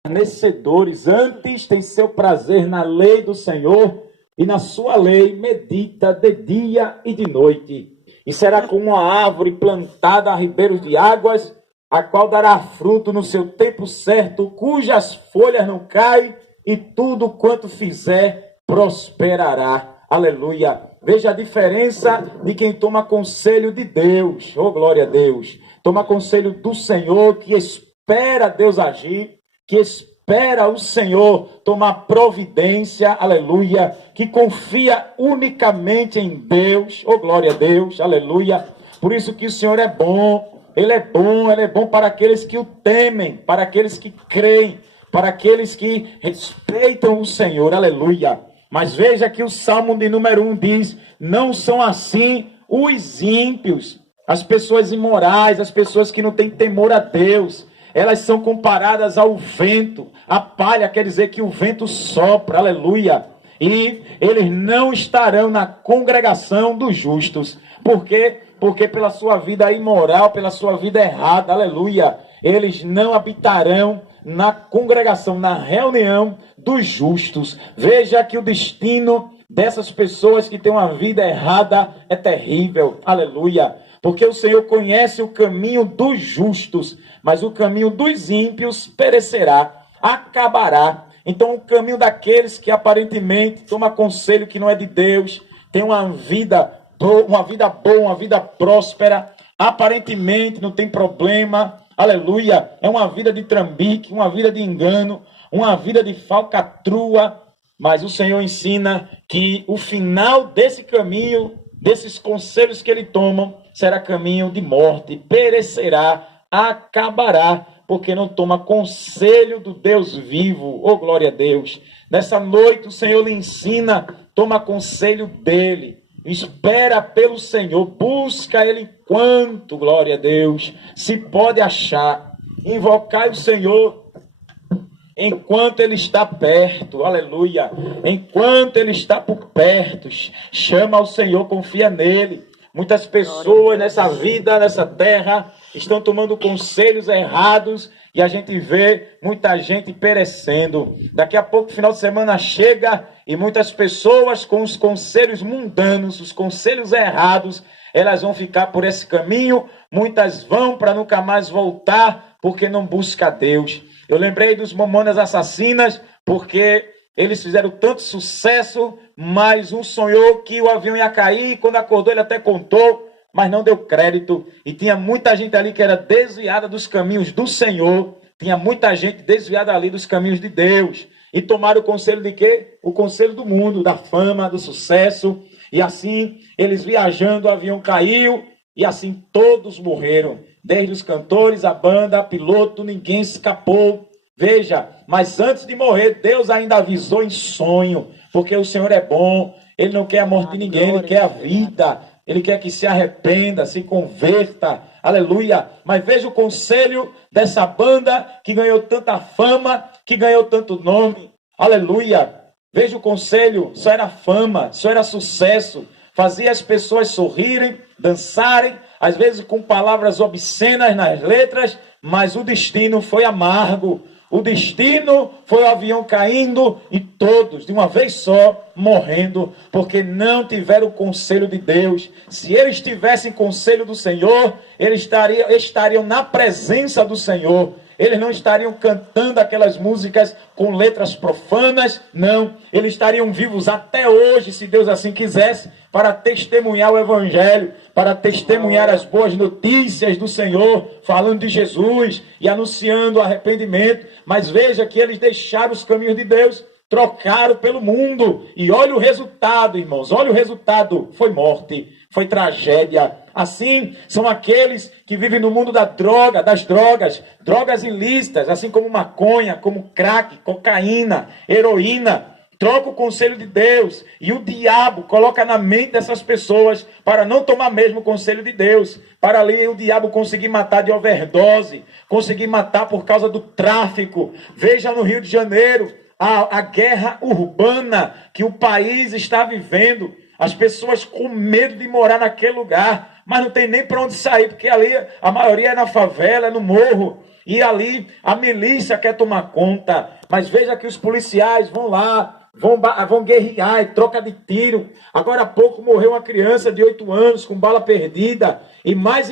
escarnecedores, antes tem seu prazer na lei do Senhor, e na sua lei medita de dia e de noite. E será como uma árvore plantada a ribeiros de águas, a qual dará fruto no seu tempo certo, cujas folhas não caem, e tudo quanto fizer prosperará. Aleluia. Veja a diferença de quem toma conselho de Deus. Oh, glória a Deus. Toma conselho do Senhor, que espera Deus agir, que espera o Senhor tomar providência, aleluia, que confia unicamente em Deus, oh glória a Deus, aleluia. Por isso que o Senhor é bom, Ele é bom para aqueles que o temem, para aqueles que creem, para aqueles que respeitam o Senhor, aleluia. Mas veja que o Salmo de número 1 diz, não são assim os ímpios, as pessoas imorais, as pessoas que não têm temor a Deus. Elas são comparadas ao vento. A palha quer dizer que o vento sopra, aleluia. E eles não estarão na congregação dos justos. Por quê? Porque pela sua vida imoral, pela sua vida errada, aleluia, eles não habitarão na congregação, na reunião dos justos. Veja que o destino dessas pessoas que têm uma vida errada é terrível, aleluia. Porque o Senhor conhece o caminho dos justos, mas o caminho dos ímpios perecerá, acabará. Então o caminho daqueles que aparentemente tomam conselho que não é de Deus, tem uma vida boa, uma vida próspera, aparentemente não tem problema, aleluia, é uma vida de trambique, uma vida de engano, uma vida de falcatrua, mas o Senhor ensina que o final desse caminho, desses conselhos que ele toma, será caminho de morte, perecerá, acabará, porque não toma conselho do Deus vivo. Oh, glória a Deus. Nessa noite o Senhor lhe ensina, toma conselho dele, espera pelo Senhor, busca ele enquanto, glória a Deus, se pode achar. Invocai o Senhor enquanto ele está perto, aleluia, enquanto ele está por perto, chama ao Senhor, confia nele. Muitas pessoas nessa vida, nessa terra, estão tomando conselhos errados e a gente vê muita gente perecendo. Daqui a pouco, final de semana chega e muitas pessoas com os conselhos mundanos, os conselhos errados, elas vão ficar por esse caminho. Muitas vão para nunca mais voltar porque não busca a Deus. Eu lembrei dos Mamonas Assassinas porque eles fizeram tanto sucesso, mas um sonhou que o avião ia cair, e quando acordou ele até contou, mas não deu crédito. E tinha muita gente ali que era desviada dos caminhos do Senhor, tinha muita gente desviada ali dos caminhos de Deus. E tomaram o conselho de quê? O conselho do mundo, da fama, do sucesso. E assim, eles viajando, o avião caiu, e assim todos morreram. Desde os cantores, a banda, piloto, ninguém escapou. Veja, mas antes de morrer, Deus ainda avisou em sonho, porque o Senhor é bom, Ele não quer a morte de ninguém, Ele quer a vida, Ele quer que se arrependa, se converta, aleluia. Mas veja o conselho dessa banda que ganhou tanta fama, que ganhou tanto nome, aleluia. Veja o conselho, só era fama, só era sucesso, fazia as pessoas sorrirem, dançarem, às vezes com palavras obscenas nas letras, mas o destino foi amargo. O destino foi o avião caindo e todos, de uma vez só, morrendo, porque não tiveram o conselho de Deus. Se eles tivessem conselho do Senhor, eles estariam na presença do Senhor. Eles não estariam cantando aquelas músicas com letras profanas, não. Eles estariam vivos até hoje, se Deus assim quisesse, para testemunhar o Evangelho, para testemunhar as boas notícias do Senhor, falando de Jesus e anunciando o arrependimento. Mas veja que eles deixaram os caminhos de Deus, trocaram pelo mundo. E olha o resultado, irmãos, olha o resultado. Foi morte, foi tragédia. Assim são aqueles que vivem no mundo da droga, das drogas, drogas ilícitas, assim como maconha, como crack, cocaína, heroína. Troca o conselho de Deus e o diabo coloca na mente dessas pessoas para não tomar mesmo o conselho de Deus, para ali o diabo conseguir matar de overdose, conseguir matar por causa do tráfico. Veja no Rio de Janeiro a guerra urbana que o país está vivendo, as pessoas com medo de morar naquele lugar, mas não tem nem para onde sair, porque ali a maioria é na favela, é no morro. e ali a milícia quer tomar conta. Mas veja que os policiais vão lá, vão guerrear, e troca de tiro. Agora há pouco morreu uma criança de 8 anos com bala perdida, e mais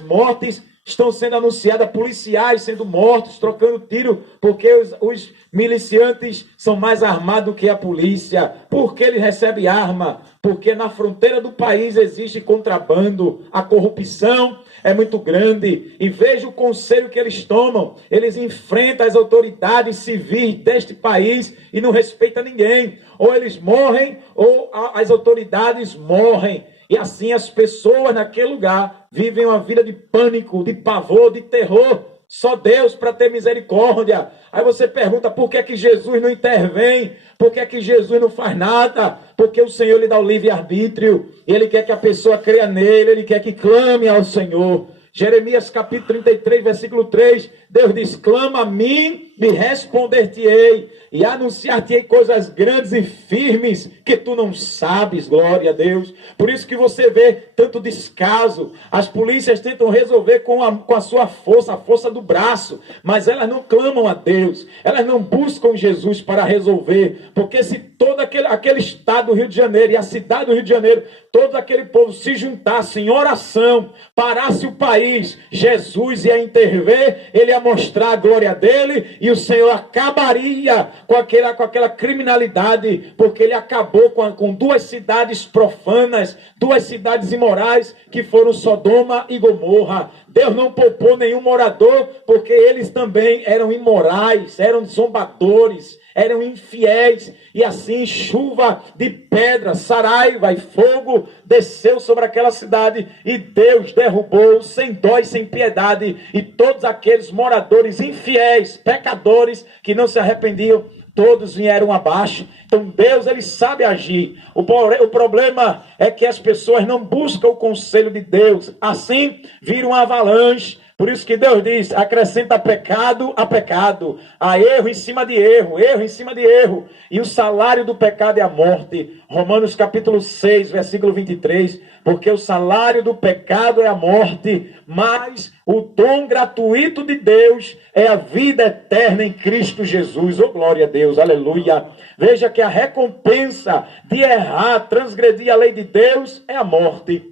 mortes estão sendo anunciadas, policiais sendo mortos, trocando tiro, porque os miliciantes são mais armados do que a polícia. Porque eles recebem arma? Porque na fronteira do país existe contrabando, a corrupção é muito grande. E veja o conselho que eles tomam. Eles enfrentam as autoridades civis deste país e não respeitam ninguém. Ou eles morrem, ou as autoridades morrem. E assim as pessoas naquele lugar vivem uma vida de pânico, de pavor, de terror. Só Deus para ter misericórdia. Aí você pergunta, por que que Jesus não intervém? Por que que Jesus não faz nada? Porque o Senhor lhe dá o livre-arbítrio. Ele quer que a pessoa creia nele, ele quer que clame ao Senhor. Jeremias capítulo 33, versículo 3, Deus diz, clama a mim e responder-te-ei, e anunciar-te-ei coisas grandes e firmes que tu não sabes, glória a Deus. Por isso que você vê tanto descaso. As polícias tentam resolver com a sua força, a força do braço, mas elas não clamam a Deus, elas não buscam Jesus para resolver, porque se todo aquele estado do Rio de Janeiro e a cidade do Rio de Janeiro, todo aquele povo se juntasse em oração, parasse o país, Jesus ia intervir, ele ia mostrar a glória dele, e o Senhor acabaria com aquela criminalidade, porque ele acabou com 2 cidades profanas, 2 cidades imorais, que foram Sodoma e Gomorra. Deus não poupou nenhum morador, porque eles também eram imorais, eram zombadores, eram infiéis, e assim chuva de pedra, saraiva e fogo desceu sobre aquela cidade, e Deus derrubou sem dó e sem piedade, e todos aqueles moradores infiéis, pecadores, que não se arrependiam, todos vieram abaixo. Então Deus, ele sabe agir. O problema é que as pessoas não buscam o conselho de Deus, assim vira uma avalanche. Por isso que Deus diz, acrescenta pecado a pecado, a erro em cima de erro, erro em cima de erro, e o salário do pecado é a morte. Romanos capítulo 6, versículo 23, porque o salário do pecado é a morte, mas o dom gratuito de Deus é a vida eterna em Cristo Jesus. Oh, glória a Deus, aleluia. Veja que a recompensa de errar, transgredir a lei de Deus é a morte.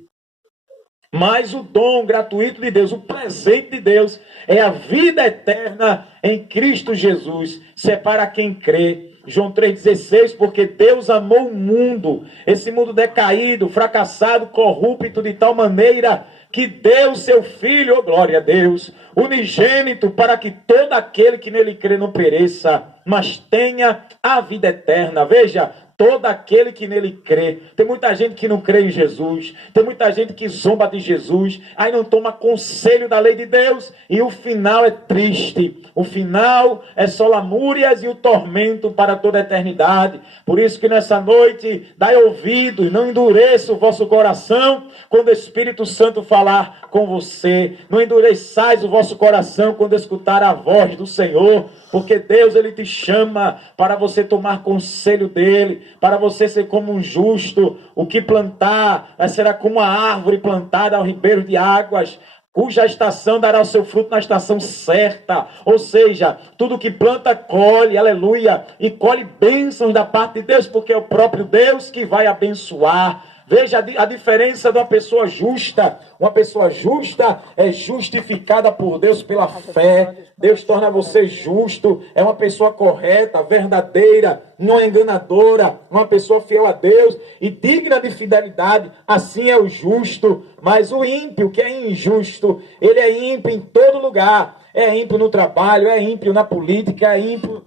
Mas o dom gratuito de Deus, o presente de Deus, é a vida eterna em Cristo Jesus. Isso é para quem crê. João 3,16, porque Deus amou o mundo, esse mundo decaído, fracassado, corrupto, de tal maneira que deu seu Filho, oh, glória a Deus, unigênito, para que todo aquele que nele crê não pereça, mas tenha a vida eterna. Veja, todo aquele que nele crê. Tem muita gente que não crê em Jesus, tem muita gente que zomba de Jesus, aí não toma conselho da lei de Deus, e o final é triste. O final é só lamúrias e o tormento para toda a eternidade. Por isso que nessa noite, dai ouvidos, não endureça o vosso coração quando o Espírito Santo falar com você. Não endureçais o vosso coração quando escutar a voz do Senhor, porque Deus, ele te chama para você tomar conselho dele, para você ser como um justo. O que plantar será como uma árvore plantada ao ribeiro de águas, cuja estação dará o seu fruto na estação certa. Ou seja, tudo que planta, colhe, aleluia, e colhe bênçãos da parte de Deus, porque é o próprio Deus que vai abençoar. Veja a diferença de uma pessoa justa. Uma pessoa justa é justificada por Deus pela fé. Deus torna você justo. É uma pessoa correta, verdadeira, não é enganadora. Uma pessoa fiel a Deus e digna de fidelidade. Assim é o justo. Mas o ímpio, que é injusto, ele é ímpio em todo lugar. É ímpio no trabalho, é ímpio na política, é ímpio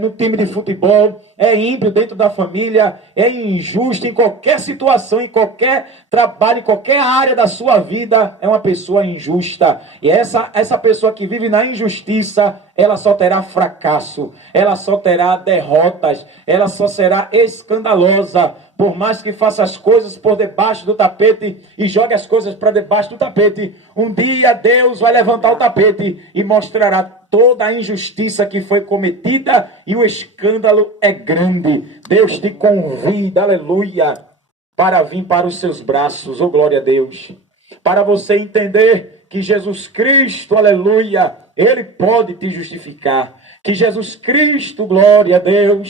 no time de futebol, é ímpio dentro da família, é injusto em qualquer situação, em qualquer trabalho, em qualquer área da sua vida, é uma pessoa injusta. E essa pessoa que vive na injustiça, ela só terá fracasso, ela só terá derrotas, ela só será escandalosa. Por mais que faça as coisas por debaixo do tapete e jogue as coisas para debaixo do tapete, um dia Deus vai levantar o tapete e mostrará toda a injustiça que foi cometida, e o escândalo é grande. Deus te convida, aleluia, para vir para os seus braços, oh glória a Deus, para você entender que Jesus Cristo, aleluia, Ele pode te justificar. Que Jesus Cristo, glória a Deus,